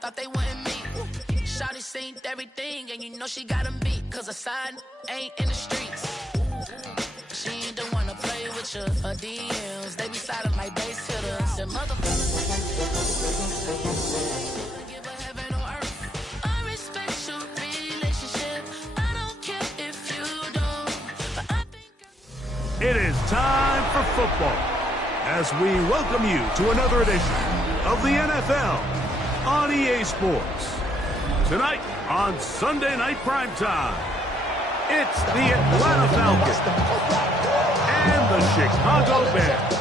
Thought they wouldn't meet. Shawty seen everything, and you know she got him beat. Cause her side ain't in the streets. She ain't the one to play with you. Her DMs, they be sliding like base hitters. Said motherfucker, give her heaven or earth. I respect your relationship. I don't care if you don't. But I think it is time for football as we welcome you to another edition of the NFL on EA Sports. Tonight on Sunday Night Primetime, it's the Atlanta Falcons and the Chicago Bears.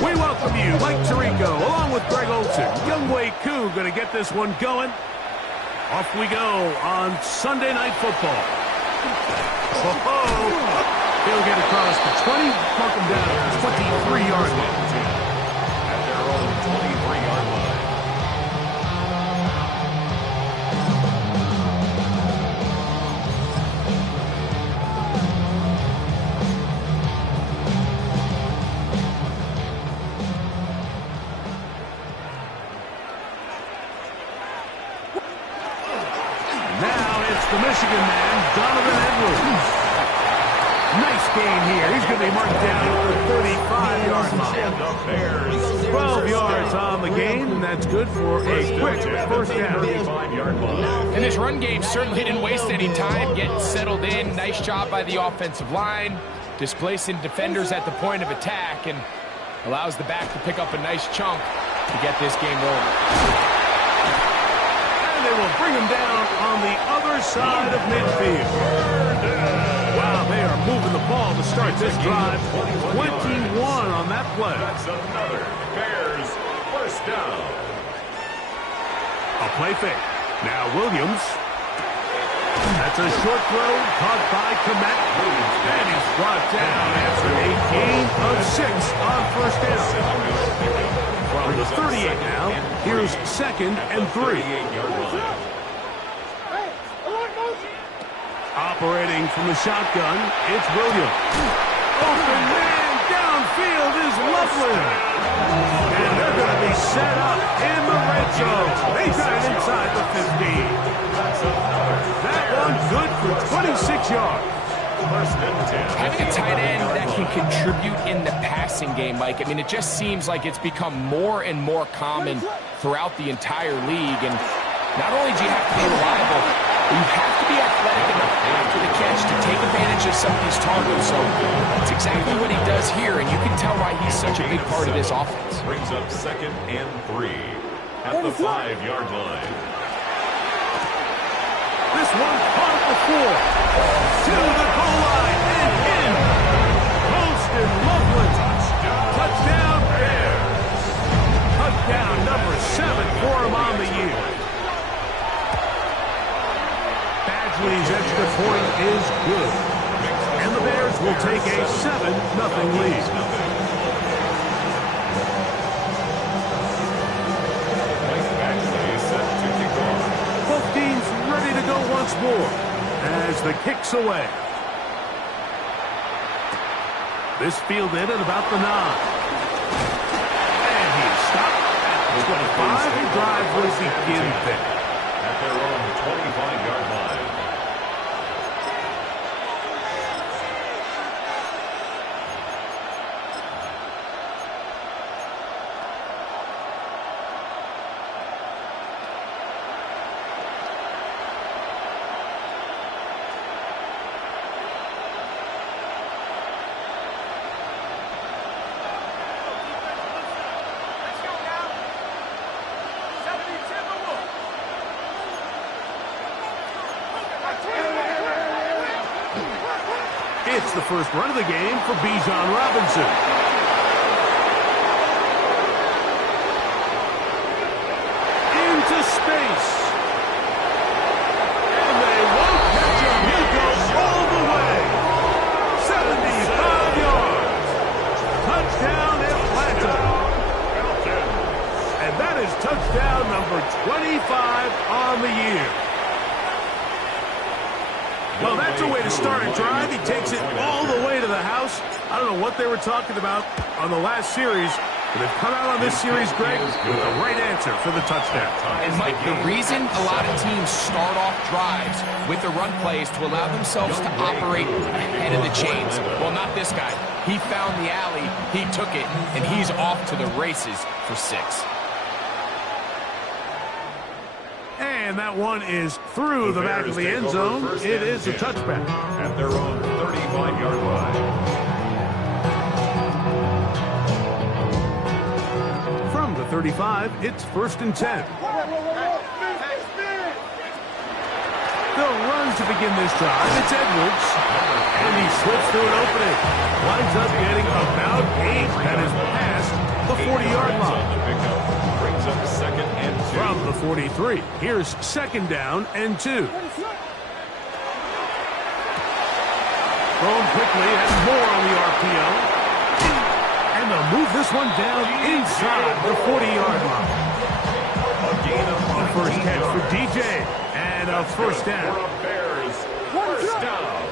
We welcome you, Mike Tirico, along with Greg Olsen. Younghoe Koo going to get this one going. Off we go on Sunday Night Football. He'll get across the 20, mark him down at the 23-yard line. At their own 23-yard line. Now it's the Michigan man, Donovan Edwards. Nice gain here. He's going to be marked down at the 35-yard line. 12 yards on the gain, and that's good for a quick first down. And this run game certainly didn't waste any time getting settled in. Nice job by the offensive line, displacing defenders at the point of attack, and allows the back to pick up a nice chunk to get this game rolling. And they will bring him down on the other side of midfield. Wow, they are moving the ball to start this drive. 21 on that play. That's another Bears first down. A play fake. Now Williams. That's a short throw caught by Komet. And he's brought down after a gain of 6 on first down. From the 38 now, here's 2nd and 3. Operating from the shotgun, it's Williams. Open man downfield is Loveland. And they're going to be set up in the red zone. They got it inside the 15. That one good for 26 yards. Having a tight end that can contribute in the passing game, Mike, I mean, it just seems like it's become more and more common throughout the entire league. And not only do you have to be reliable, but you have to be athletic enough after the catch to take advantage of some of these targets. So that's exactly what he does here, and you can tell why he's such a big part of this offense. Brings up 2nd and 3 at the 5-yard line. This one caught at the 4. To the goal line and in. Colston Loveland. Touchdown Bears. Touchdown number 7 for him on the year. Badgley's extra point is good. And the Bears will take a 7-0 lead. Both teams ready to go once more as the kick's away. This fielded at about the 9. And he's stopped at the 25. The drive will begin there. At their own 25-yard line. It's the first run of the game for Bijan Robinson. 25 on the year. Well, that's a way to start a drive. He takes it all the way to the house. I don't know what they were talking about on the last series, but they've come out on this series, Greg, with the right answer for the touchdown. And, Mike, the reason a lot of teams start off drives with the run plays to allow themselves to operate ahead of the chains. Well, not this guy. He found the alley, he took it, and he's off to the races for 6. And that one is through the back of the end zone. It is a touchback. At their own 35-yard line. From the 35, it's 1st and 10. They'll run to begin this drive. It's Edwards. And he slips through an opening. Winds up getting about 8. That is past the 40-yard line. Brings up 2nd and 2. From the 43, here's 2nd down and 2. Thrown quickly, has more on the RPO. And they'll move this one down inside the 40-yard line. A gain of The first catch for DJ. And a first down. Bears. First down.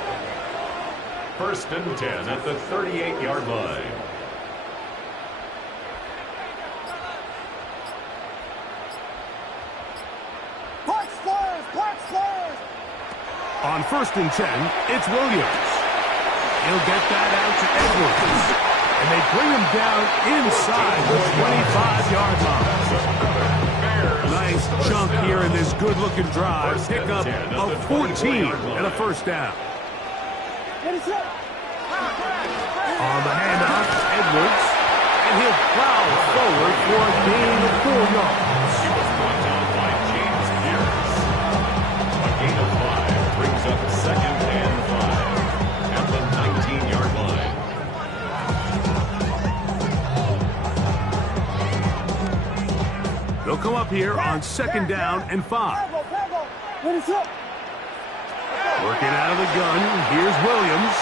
1st and 10 at the 38-yard line. On 1st and 10, it's Williams. He'll get that out to Edwards. And they bring him down inside the 25-yard line. Nice chunk here in this good-looking drive. Pick up a 14 and a first down. On the handoff, Edwards. And he'll plow forward for a gain of 4 yards. He was brought down by James Pierce. A gain of 5 brings up 2nd and 5 at the 19-yard line. They'll come up here on 2nd down and 5. Working out of the gun, here's Williams.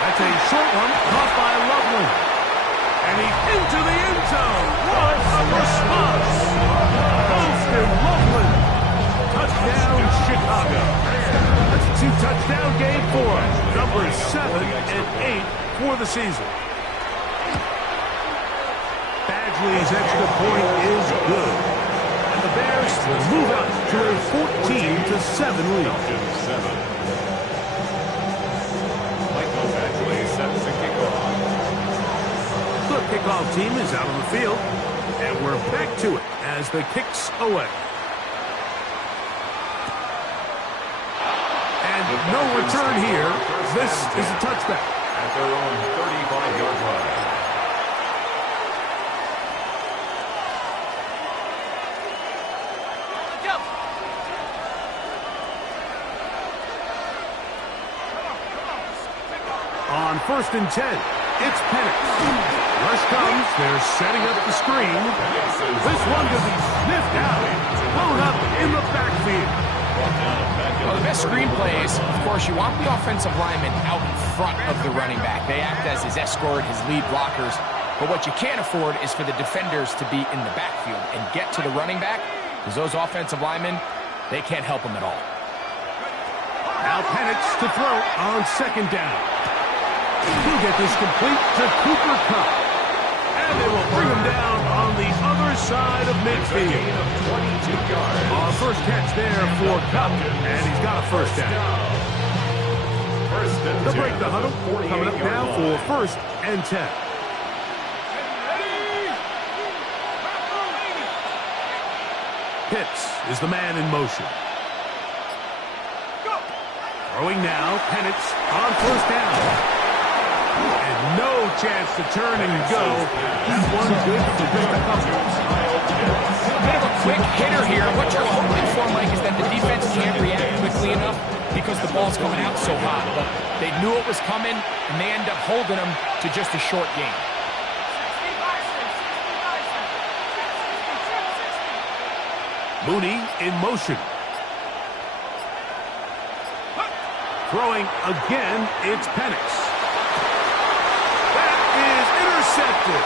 That's a short one, caught by Loveland. And he's into the end zone. What a response! Austin Loveland. Touchdown, Chicago. That's a 2-touchdown game for him. Numbers 7 and 8 for the season. Badgley's extra point is good. And the Bears will move up to a 14-7 lead. Michael Badgley sets the kickoff. The kickoff team is out on the field, and we're back to it as the kick's away. And no return here. This is a touchback. At their own 35-yard line. On 1st and 10, it's Penix. Rush comes. They're setting up the screen. This one could be sniffed out. Blown up in the backfield. Well, the best screenplays, of course, you want the offensive lineman out in front of the running back. They act as his escort, his lead blockers. But what you can't afford is for the defenders to be in the backfield and get to the running back, because those offensive linemen, they can't help him at all. Now Penix to throw on 2nd down. He'll get this complete to Cooper Kupp. And they will bring him down on the other side of midfield. Our first catch there for Kupp, and he's got a first down. They'll break the huddle, coming up now for 1st and 10. Pitts is the man in motion. Throwing now, Penix on 1st down. And no chance to turn and go. That one good for just a couple. A bit of a quick hitter here. What you're hoping for, Mike, is that the defense can't react quickly enough because the ball's coming out so hot. But they knew it was coming, and they end up holding them to just a short gain. Mooney in motion. Throwing again, it's Penix. That is intercepted.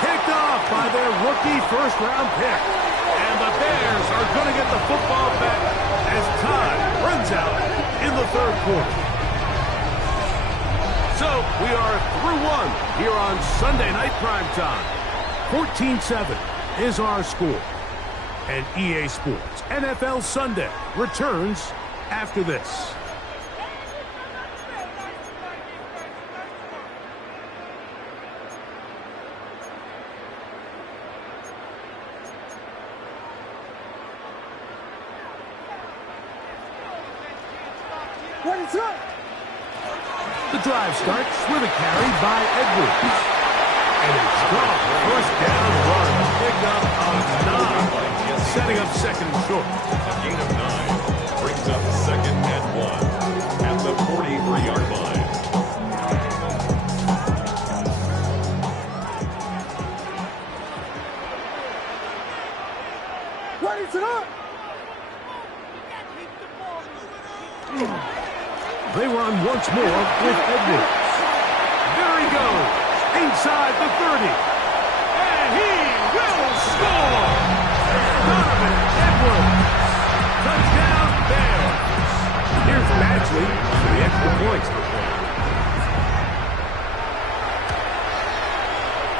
Picked off by their rookie first-round pick. And the Bears are going to get the football back as time runs out in the third quarter. So we are through one here on Sunday Night Primetime. 14-7 is our score. And EA Sports NFL Sunday returns after this. The drive starts with a carry by Edwards. And a strong first down run. Picked up a 9. Setting up second and short. A gain of 9 brings up second and 1 at the 43-yard line. Ready to go. They run once more with Edwards. There he goes, inside the 30. And he will score! Donovan Edwards. Touchdown Bears. Here's Badgley for the extra point.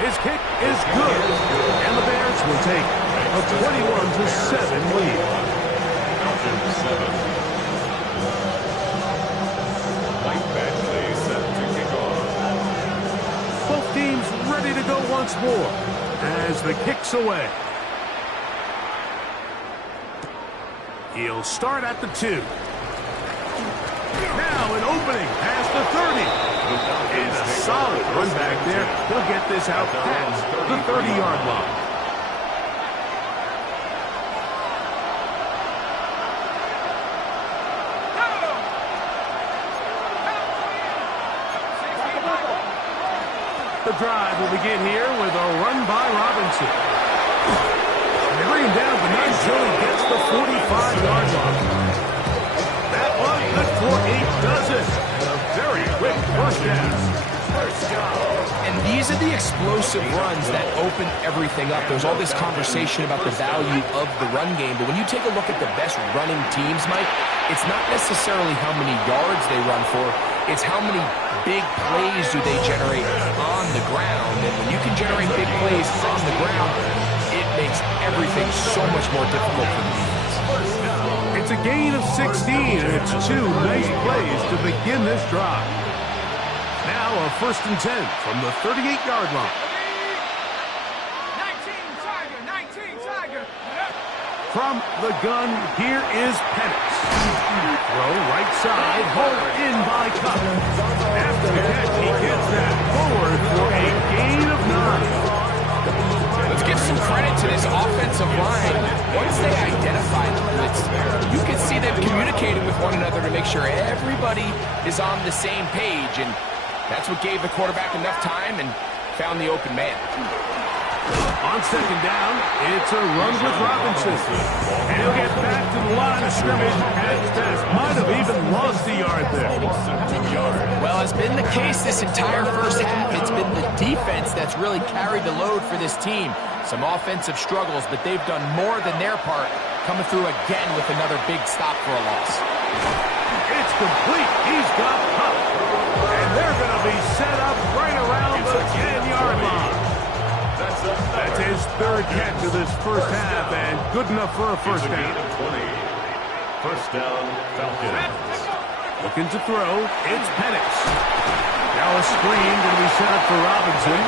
His kick is good. And the Bears will take a 21-7 lead. Falcons 7. Both teams ready to go once more as the kick's away. He'll start at the 2. Now an opening past the 30. And a solid run back there. He'll get this out past the 30-yard line. The drive will begin here with a run by Robinson. They bring him down, but not until he gets the 45-yard line. That one good for 8 does it. And a very quick first down. And these are the explosive runs that open everything up. There's all this conversation about the value of the run game, but when you take a look at the best running teams, Mike, it's not necessarily how many yards they run for, it's how many big plays do they generate on the ground. And when you can generate big plays on the ground, it makes everything so much more difficult for the defense. It's a gain of 16, and it's 2 nice plays to begin this drive. Now a 1st and 10 from the 38-yard line. 19 Tiger. From the gun, here is Penix. Throw right side, hauled in by Cup. After the catch, he gets that forward for a gain of 9. Let's give some credit to this offensive line. Once they identify the blitz, you can see them communicating with one another to make sure everybody is on the same page, and that's what gave the quarterback enough time and found the open man. On second down, it's a run with Robinson. And he'll get back to the line of scrimmage at his best. Might have even lost a yard there. Well, it's been the case this entire first half. It's been the defense that's really carried the load for this team. Some offensive struggles, but they've done more than their part, coming through again with another big stop for a loss. It's complete. He's got Cup. And they're going to be set up right around the 10-yard line. That's his 3rd catch of this first half, and good enough for a first down. First down, Falcons. Looking to throw, it's Penix. Now a screen going to be set up for Robinson.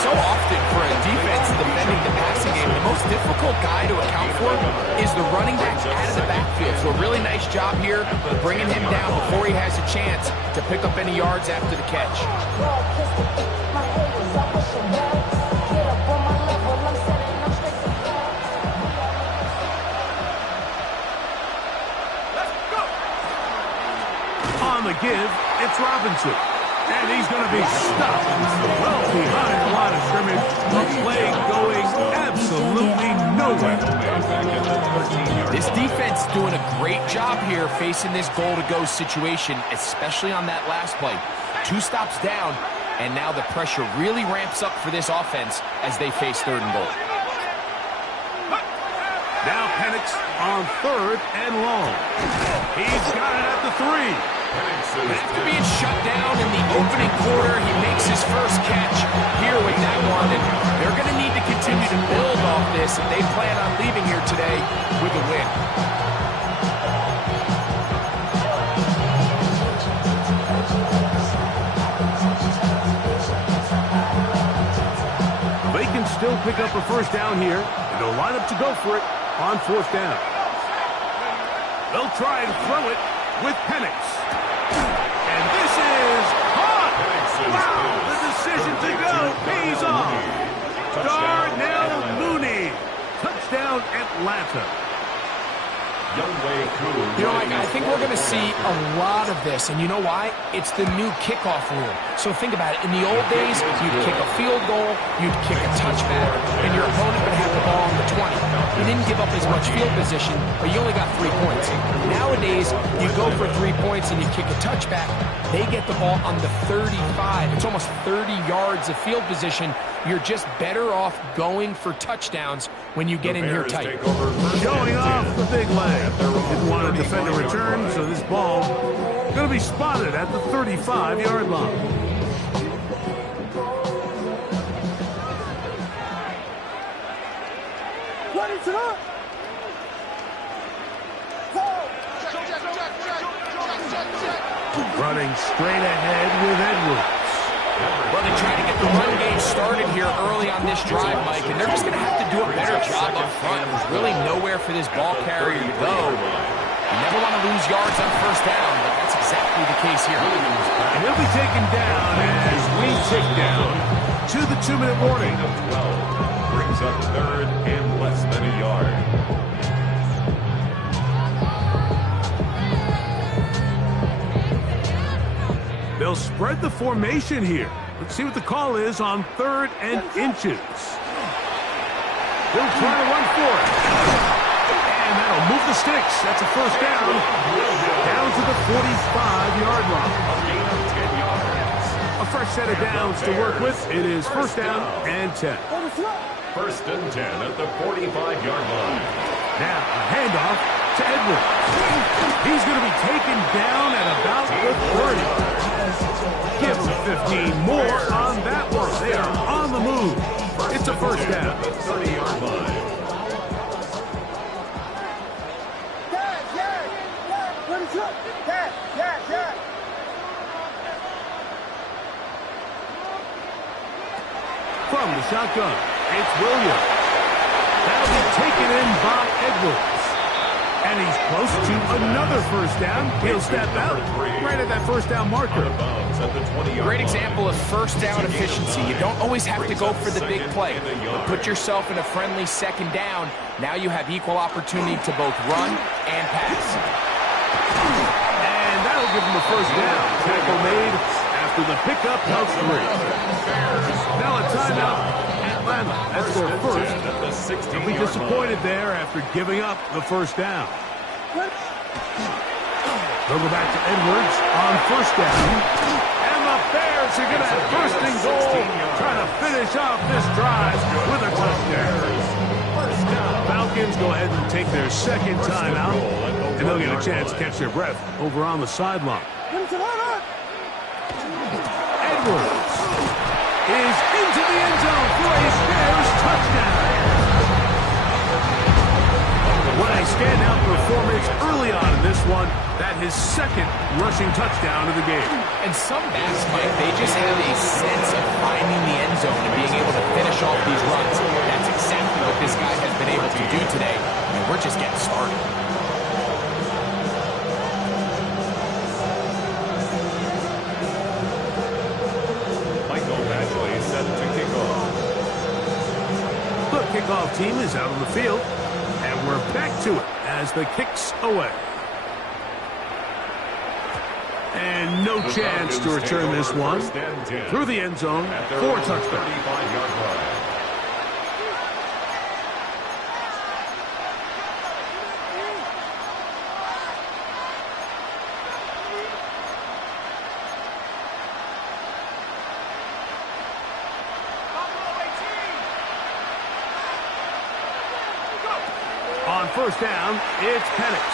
So often for a defense defending the passing game, the most difficult guy to account for is the running back out of the backfield. So a really nice job here bringing him down before he has a chance to pick up any yards after the catch. On the give, it's Robinson. And he's going to be stopped well behind the line of scrimmage. A play going absolutely nowhere. This defense doing a great job here facing this goal-to-go situation, especially on that last play. 2 stops down, and now the pressure really ramps up for this offense as they face 3rd and goal. Now Penix on 3rd and long. He's got it at the 3. After being shut down in the opening quarter, he makes his first catch here with that one, and they're going to need to continue to build off this if they plan on leaving here today with a win. They can still pick up a first down here, and they'll line up to go for it on 4th down. They'll try and throw it with Penix. And this is caught! Wow, the decision to go pays off. Darnell Mooney. Touchdown, Atlanta. You know, Mike, I think we're going to see a lot of this, and you know why? It's the new kickoff rule. So think about it. In the old days, you'd kick a field goal, you'd kick a touchback, and your opponent would have the ball on the 20. You didn't give up as much field position, but you only got 3 points. Nowadays, you go for 3 points and you kick a touchback. They get the ball on the 35. It's almost 30 yards of field position. You're just better off going for touchdowns when you get in here tight. Showing off the big leg. Didn't want to defend a return, so this ball going to be spotted at the 35-yard line. Running straight ahead with Edwards. Well, they tried to get the run game started here early on this drive, Mike, and they're just going to have to do a better job up front. There's really nowhere for this ball carrier to go. You never want to lose yards on 1st down, but that's exactly the case here. And he'll be taken down as we tick down to the 2-minute warning. 12 brings up 3rd and less than a yard. They'll spread the formation here. Let's see what the call is on 3rd and inches. They'll try to run for it. And that'll move the sticks. That's a first down. Down to the 45-yard line. A fresh set of downs to work with. It is 1st down and 10. 1st and 10 at the 45-yard line. Now a handoff to Edwards. He's going to be taken down at about the 30. Give him 15 more on that one. They are on the move. It's a first down. 30-yard line. From the shotgun, it's Williams. That'll be taken in by Edwards. And he's close to another first down. He'll step out right at that 1st down marker. Great example of 1st down efficiency. You don't always have to go for the big play. But put yourself in a friendly 2nd down. Now you have equal opportunity to both run and pass. And that'll give him a 1st down. Tackle made after the pickup of 3. Now a timeout. Atlanta. That's their first. They'll be disappointed there after giving up the 1st down. They'll go back to Edwards on 1st down. And the Bears are going to have 1st and goal, trying to finish off this drive with a touchdown. Falcons go ahead and take their 2nd timeout, and they'll get a chance to catch their breath over on the sideline. Edwards is into the end zone for a Bears touchdown. What a standout performance early on in this one. That his 2nd rushing touchdown of the game. And some backs, Mike, they just have a sense of finding the end zone and being able to finish off these runs. That's exactly what this guy has been able to do today. I mean, we're just getting started. Kickoff team is out on the field, and we're back to it as the kick's away. And no chance to return this one through the end zone for a touchdown. On On first down, it's Penix.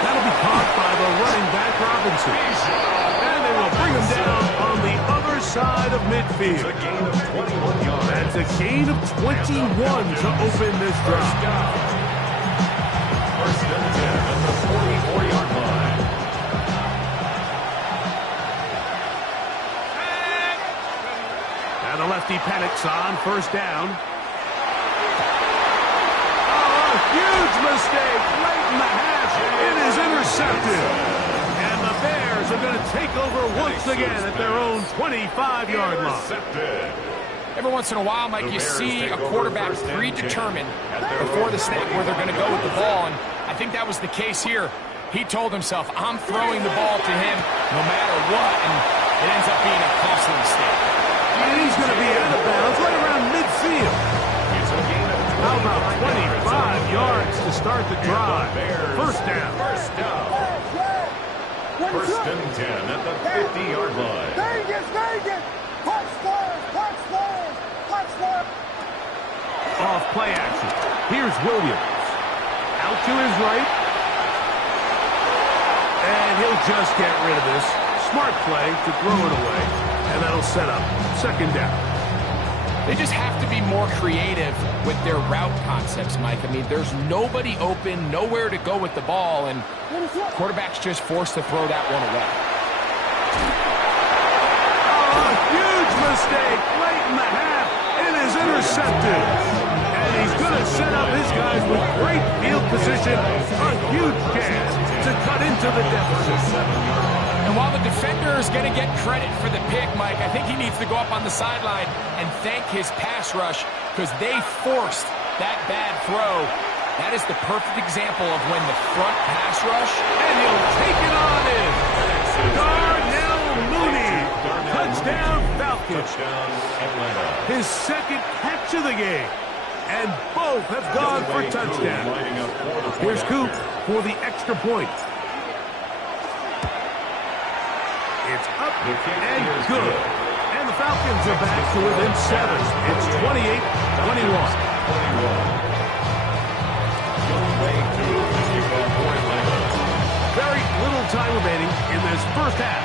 That'll be caught by the running back Robinson. And they will bring him down on the other side of midfield. A gain of 21 yards. That's a gain of 21 to open this drive. First and 10 at the 44-yard line. And the lefty Penix on first down. Oh, a huge mistake late in the half. It is intercepted. And the Bears are going to take over once again at their own 25-yard line. Every once in a while, Mike, you see a quarterback predetermined before the snap where they're going to go with the ball, and I think that was the case here. He told himself, I'm throwing the ball to him no matter what, and it ends up being a costly mistake. And he's going to be out of bounds right around midfield. How about 25 yards to start the drive? First down. First and 10 at the 50-yard line. Vegas! Touchdown! Off play action. Here's Williams. Out to his right. And he'll just get rid of this. Smart play to throw it away. And that'll set up second down. They just have to be more creative with their route concepts, Mike. I mean, there's nobody open, nowhere to go with the ball, and quarterback's just forced to throw that one away. Oh, a huge mistake late in the half. It is intercepted. And he's going to set up his guys with great field position. A huge chance to cut into the deficit. And while the defender is going to get credit for the pick, Mike, I think he needs to go up on the sideline and thank his pass rush because they forced that bad throw. That is the perfect example of when the front pass rush. And he'll take it on in. Darnell Mooney. Touchdown Falcons. His second catch of the game. And both have gone for touchdown. Here's Coop for the extra point. It's up and good. And the Falcons are back to within 7. It's 28-21. Very little time remaining in this first half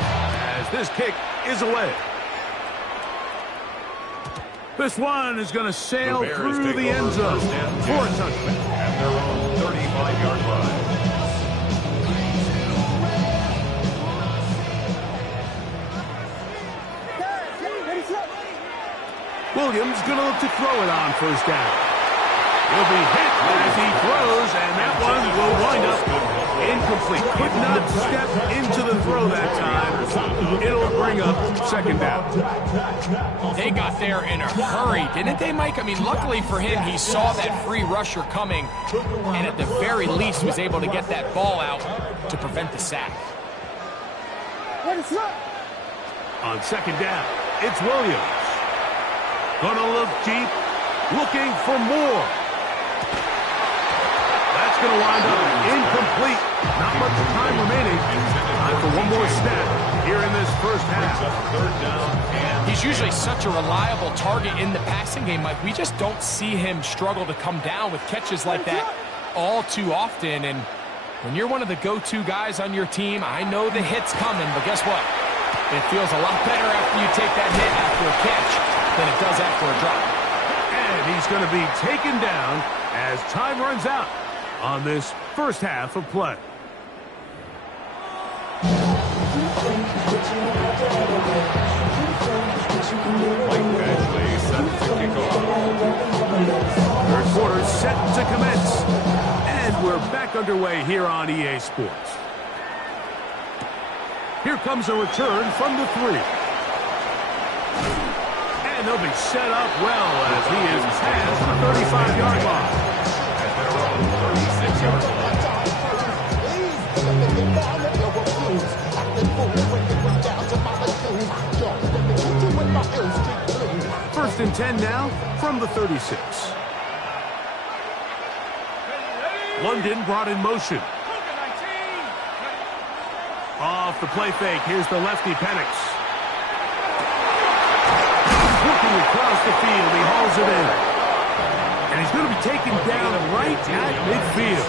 as this kick is away. This one is going to sail through the end zone for a touchdown. At their own 35-yard line. Williams going to look to throw it on first down. He'll be hit as he throws, and that one will wind up incomplete. Could not step into the throw that time. It'll bring up second down. They got there in a hurry, didn't they, Mike? I mean, luckily for him, he saw that free rusher coming, and at the very least was able to get that ball out to prevent the sack. On second down, it's Williams. Gonna look deep, looking for more. That's gonna wind up incomplete. Not much time remaining. Time for one more snap here in this first half. He's usually such a reliable target in the passing game, Mike. We just don't see him struggle to come down with catches like that all too often. And when you're one of the go-to guys on your team, I know the hit's coming, but guess what? It feels a lot better after you take that hit after a catch than it does after a drop. And he's going to be taken down as time runs out on this first half of play. Mike Badgley set to kick off. Third quarter set to commence. And we're back underway here on EA Sports. Here comes a return from the 3. And they'll be set up well as he is past the 35-yard line. At their own 36-yard line. First and 10 now from the 36. London brought in motion. Off the play fake, here's the lefty Penix. Working across the field, he hauls it in. And he's going to be taken down right at midfield.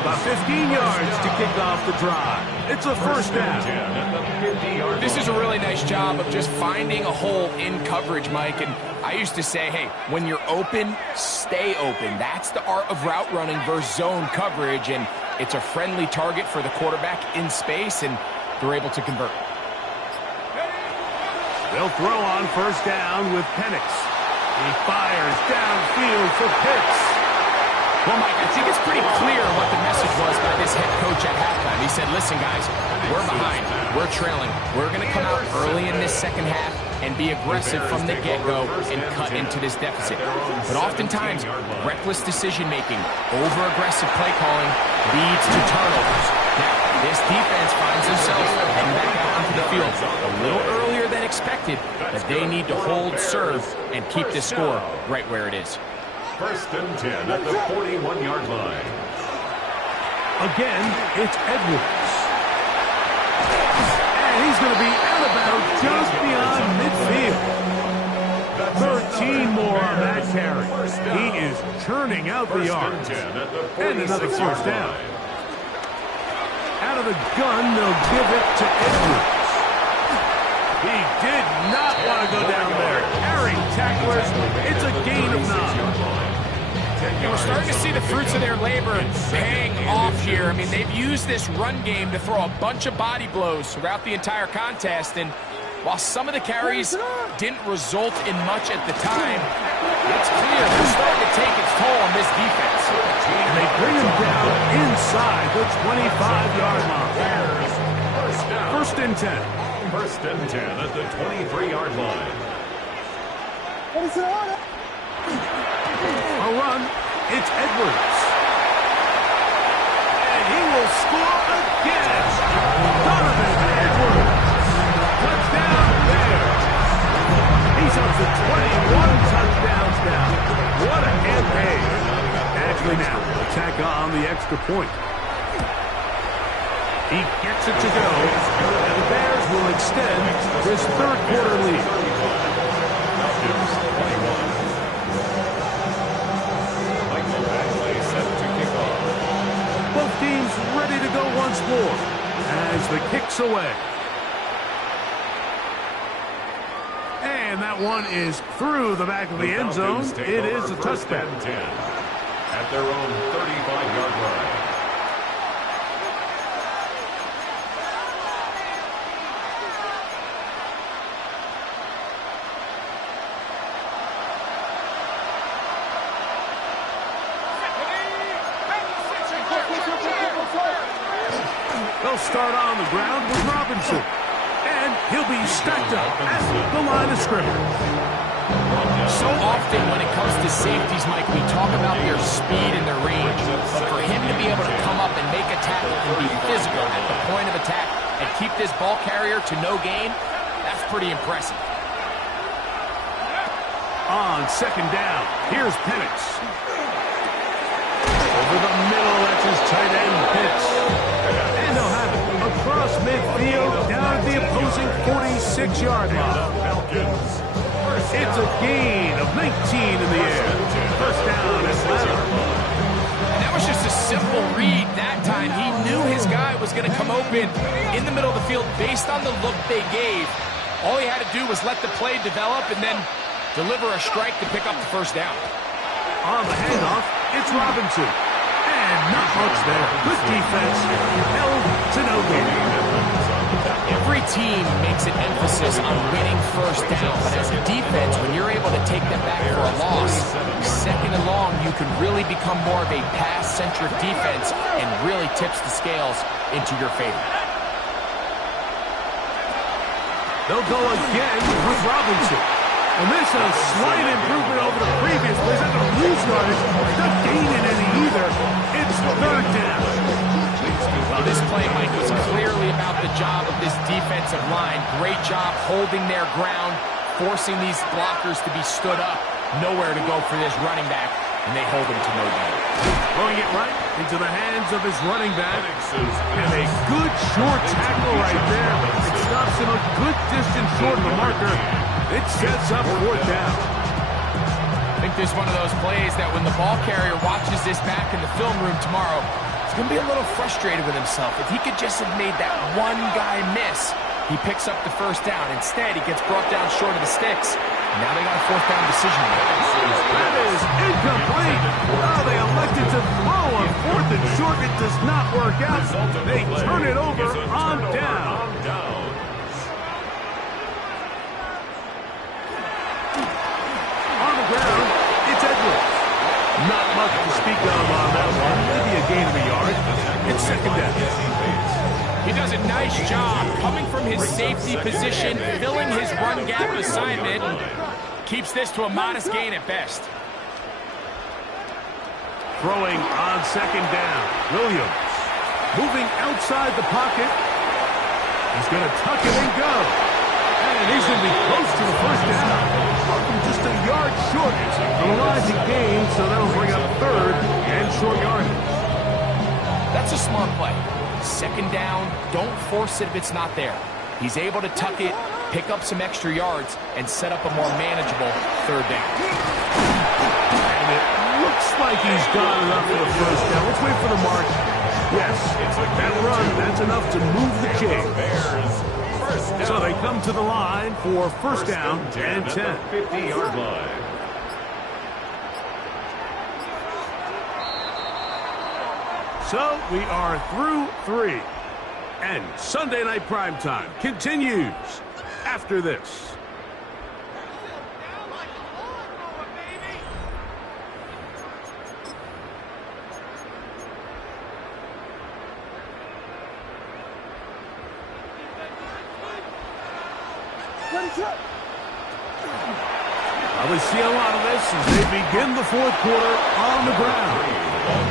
About 15 yards to kick off the drive. It's a first down. This is a really nice job of just finding a hole in coverage, Mike. And I used to say, hey, when you're open, stay open. That's the art of route running versus zone coverage. And it's a friendly target for the quarterback in space, and they're able to convert. They'll throw on first down with Penix. He fires downfield for Pitts. Well, Mike, I think it's pretty clear what the message was by this head coach at halftime. He said, listen, guys, we're behind. We're trailing. We're going to come out early in this second half and be aggressive from the get-go and cut into this deficit. But oftentimes, reckless decision-making, over-aggressive play calling leads to turnovers. Now, this defense finds themselves heading back out onto the field a little earlier than expected, but they need to hold serve and keep this score right where it is. First and 10 at the 41-yard line. Again, it's Edwards. And he's going to be out of bounds just beyond midfield. 13 more on that carry. He is churning out the yards. And another first down. Out of the gun, they'll give it to Edwards. He did not want to go down there. Carrying tacklers, it's a gain of 9. And we're starting to see the fruits of their labor paying off here. I mean, they've used this run game to throw a bunch of body blows throughout the entire contest. And while some of the carries didn't result in much at the time, it's clear they're starting to take its toll on this defense. And they bring him down inside the 25-yard line. First and 10. First and 10 at the 23-yard line. A run, it's Edwards. And he will score again. Donovan Edwards. Touchdown there. He's up to 21 touchdowns now. What a campaign. Actually now, attack on the extra point. He gets it to go, and the Bears will extend this third quarter lead. Both teams ready to go once more as the kick's away. And that one is through the back of the end zone. It is a touchdown. At their own 35-yard line. They'll start on the ground with Robinson. And he'll be stacked up at the line of scrimmage. So often when it comes to safeties, Mike, we talk about their speed and their range. But for him to be able to come up and make a tackle and be physical at the point of attack and keep this ball carrier to no gain, that's pretty impressive. On second down, here's Penix. Over the middle, that's his tight end, Pitts. And they'll have it across midfield, down at the opposing 46-yard line. It's a gain of 19 in the air. First down, Atlanta. And that was just a simple read that time. He knew his guy was going to come open in the middle of the field based on the look they gave. All he had to do was let the play develop and then deliver a strike to pick up the first down. On the handoff, it's Robinson. And not much there. Good defense. Held to no gain. Every team makes an emphasis on winning first down, but as a defense, when you're able to take them back for a loss, second and long, you can really become more of a pass-centric defense and really tips the scales into your favor. They'll go again with Robinson. And this is a slight improvement over the previous play. He's not going to lose yardage. He's not gaining any either. It's third down. Well, this play, Mike, was clearly about the job of this defensive line. Great job holding their ground, forcing these blockers to be stood up. Nowhere to go for this running back, and they hold him to no gain. Throwing it right into the hands of his running back. And a good short tackle right there. It stops him a good distance short of the marker. It sets up fourth down. think there's one of those plays that when the ball carrier watches this back in the film room tomorrow, he's going to be a little frustrated with himself. If he could just have made that one guy miss, he picks up the first down. Instead, he gets brought down short of the sticks. And now they got a fourth down decision. That is incomplete. Oh, they elected to throw on fourth and short. It does not work out. They turn it over on down. On the ground, it's Edwards. Not much to speak of on that one. Maybe a gain of a yard. It's second down. He does a nice job coming from his safety position, filling his run gap assignment, and keeps this to a modest gain at best. Throwing on second down. Williams moving outside the pocket. He's going to tuck it and go. And he's going to be close to the first down. Just a yard short of a rising gain, so that'll bring up third and short yardage. That's a smart play. Second down, don't force it if it's not there. He's able to tuck it, pick up some extra yards, and set up a more manageable third down. And it looks like he's got enough for the first down. Let's wait for the mark. Yes, that run, that's enough to move the chains. So they come to the line for first down and 10. 50-yard line. So we are through 3. And Sunday Night Primetime continues after this. We see a lot of this as they begin the fourth quarter on the ground.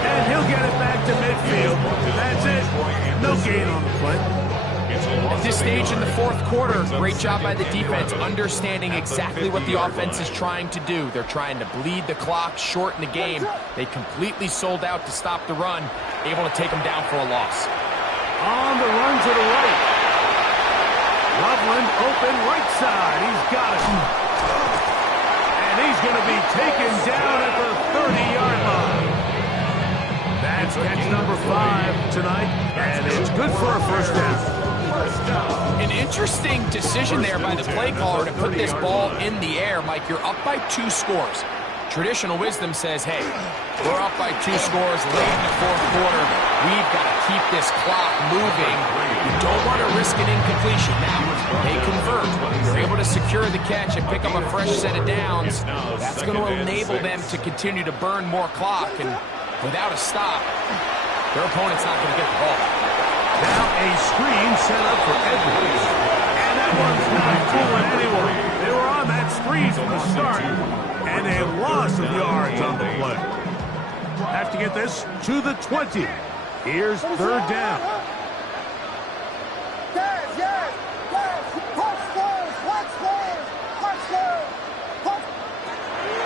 And he'll get it back to midfield. That's it. No gain on the play. At this stage in the fourth quarter, great job by the defense understanding exactly what the offense is trying to do. They're trying to bleed the clock, shorten the game. They completely sold out to stop the run, able to take them down for a loss. On the run to the right. Loveland open right side. He's got it. And he's going to be taken down at the 30-yard line. That's catch number 5 tonight, and it's good for a first down. An interesting decision there by the play caller to put this ball in the air. Mike, you're up by 2 scores. Traditional wisdom says, hey, we're up by 2 scores late in the fourth quarter. We've got to keep this clock moving. You don't want to risk an incompletion. Now, they convert. They're able to secure the catch and pick up a fresh set of downs. That's going to enable them to continue to burn more clock. And without a stop, their opponent's not going to get the ball. Now a screen set up for Edwards. And that one's not fooling anyone. They were on that screen from the start. And a loss of yards on the play. Have to get this to the 20. Here's third down.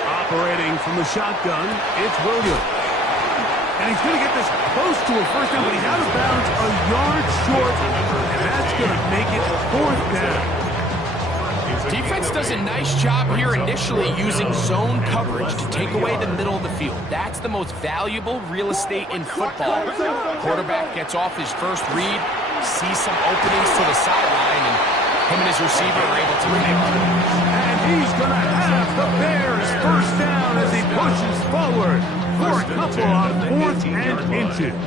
Operating from the shotgun, it's Williams. And he's going to get this close to a first down, but he's out of bounds a yard short. And that's going to make it fourth down. Defense does a nice job here initially using zone coverage to take away the middle of the field. That's the most valuable real estate in football. Quarterback gets off his first read, sees some openings to the sideline, and him and his receiver are able to connect. And he's going to have the Bears first down as he pushes forward for a couple of fourth and inches.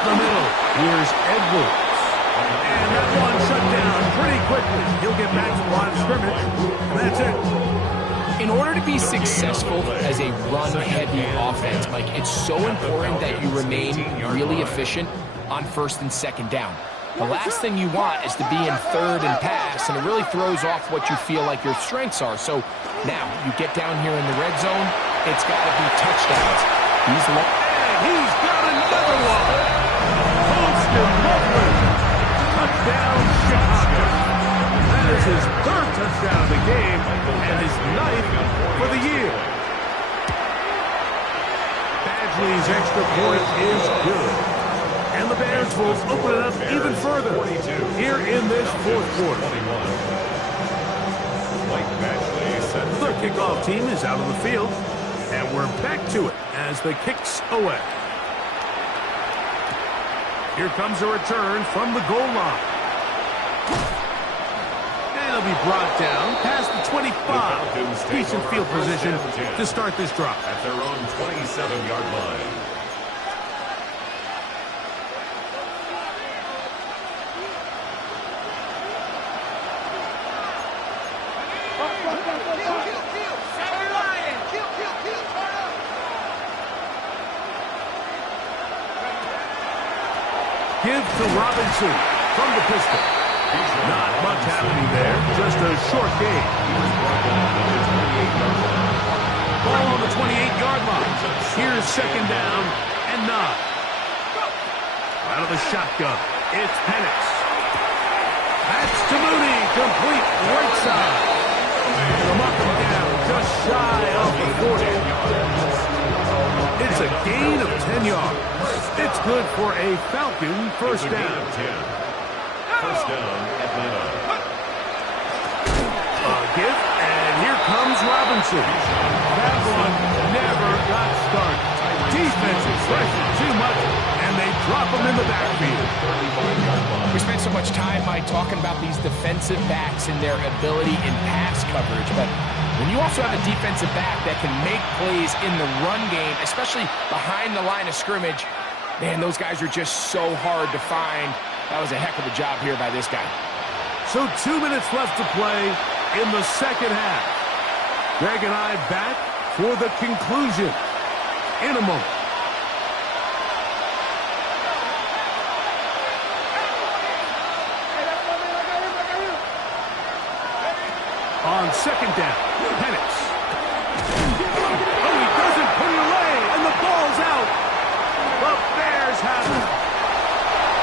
The middle. Here's Edwards. And that one shut down pretty quickly. He'll get back to the line of scrimmage. And that's it. In order to be successful as a run-heavy offense, Mike, it's so important that you remain really efficient on first and second down. The last thing you want is to be in third and pass, and it really throws off what you feel like your strengths are. So now you get down here in the red zone, it's got to be touchdowns. He's got another one. Touchdown, Chicago. That is his third touchdown of the game and his ninth for the year. Badgley's extra point is good. And the Bears will open it up even further here in this fourth quarter. The kickoff team is out on the field, and we're back to it as the kick's away. Here comes a return from the goal line. And it'll be brought down past the 25. Decent field position to start this drive. At their own 27-yard line. Give to Robinson from the pistol. Not much happening there, just a short gain. Ball on the 28-yard line. Here's second down and 9. Out of the shotgun, it's Penix. That's to Mooney, complete right side. Come up and down, just shy of the 40. It's a gain of 10 yards. It's good for a Falcon first down. First down, Atlanta. A gift, and here comes Robinson. That one never got started. Defensive pressure too much, and they drop him in the backfield. We spent so much time, Mike, talking about these defensive backs and their ability in pass coverage, but when you also have a defensive back that can make plays in the run game, especially behind the line of scrimmage, man, those guys are just so hard to find. That was a heck of a job here by this guy. So 2 minutes left to play in the second half. Greg and I back for the conclusion in a moment. On second down, Penix. Oh, he doesn't put it away, and the ball's out. The Bears have it.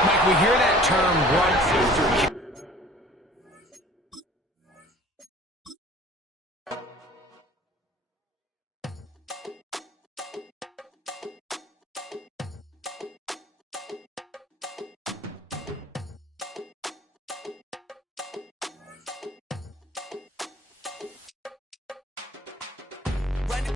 Mike, we hear that term run after